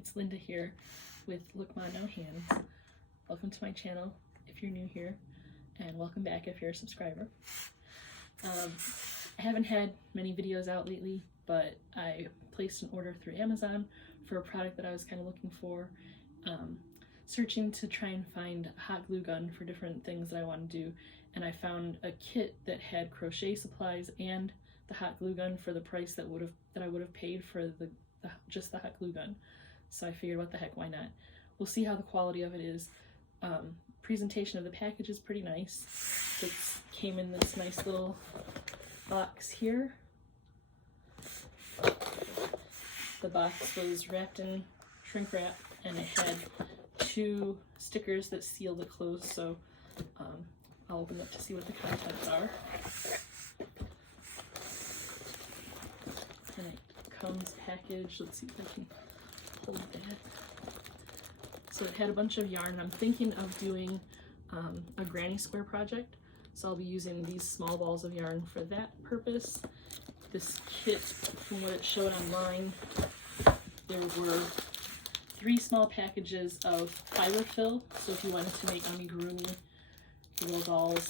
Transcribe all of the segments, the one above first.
it's Linda here with Look Ma No Hands. Welcome to my channel if you're new here, and welcome back if you're a subscriber. I haven't had many videos out lately, but I placed an order through Amazon for a product that I was kind of looking for, searching to try and find a hot glue gun for different things that I want to do, and I found a kit that had crochet supplies and the hot glue gun for the price that I would have paid for just the hot glue gun. So I figured, what the heck, why not? We'll see how the quality of it is. Presentation of the package is pretty nice. It came in this nice little box here. The box was wrapped in shrink wrap, and it had 2 stickers that sealed it closed, so I'll open it up to see what the contents are. And it comes packaged. Let's see if I can hold that. So it had a bunch of yarn. I'm thinking of doing a granny square project, so I'll be using these small balls of yarn for that purpose. This kit, from what it showed online, there were 3 small packages of fiber fill, so if you wanted to make amigurumi little dolls,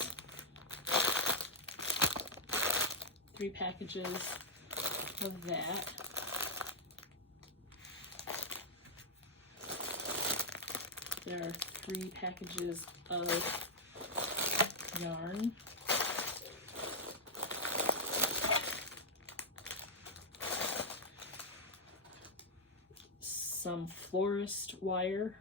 3 packages of that. There are 3 packages of yarn. Some florist wire.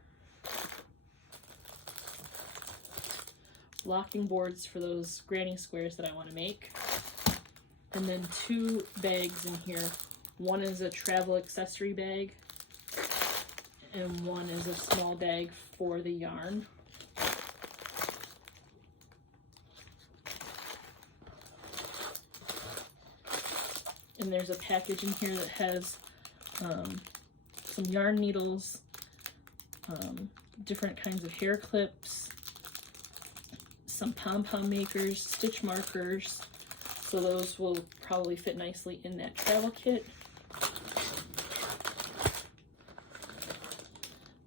Blocking boards for those granny squares that I want to make. And then 2 bags in here. One is a travel accessory bag, and one is a small bag for the yarn. And there's a package in here that has some yarn needles, different kinds of hair clips, some pom-pom makers, stitch markers, so those will probably fit nicely in that travel kit.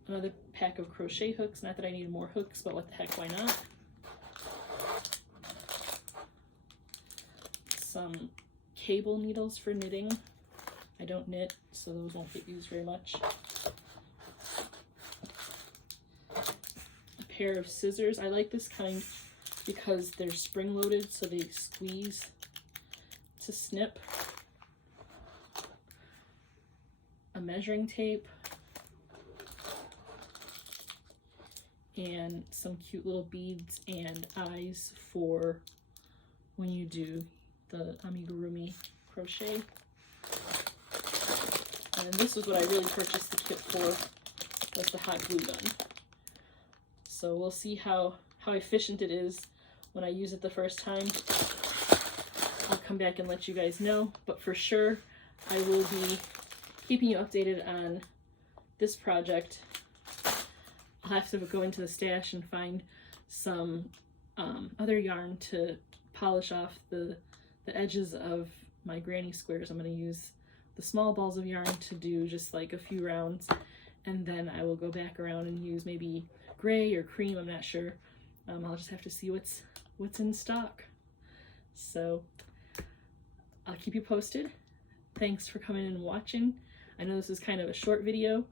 Another pack of crochet hooks, not that I need more hooks, but what the heck, why not? Some cable needles for knitting. I don't knit, so those won't get used very much. A pair of scissors. I like this kind because they're spring-loaded, so they squeeze to snip. A measuring tape. And some cute little beads and eyes for when you do the amigurumi crochet. And this is what I really purchased the kit for, was the hot glue gun. So we'll see how efficient it is when I use it the first time. I'll come back and let you guys know, but for sure I will be keeping you updated on this project. I'll have to go into the stash and find some other yarn to polish off the edges of my granny squares. I'm going to use the small balls of yarn to do just like a few rounds, and then I will go back around and use maybe gray or cream, I'm not sure. I'll just have to see what's in stock. So I'll keep you posted. Thanks for coming in and watching. I know this is kind of a short video,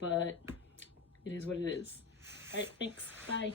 but it is what it is. All right, thanks. Bye.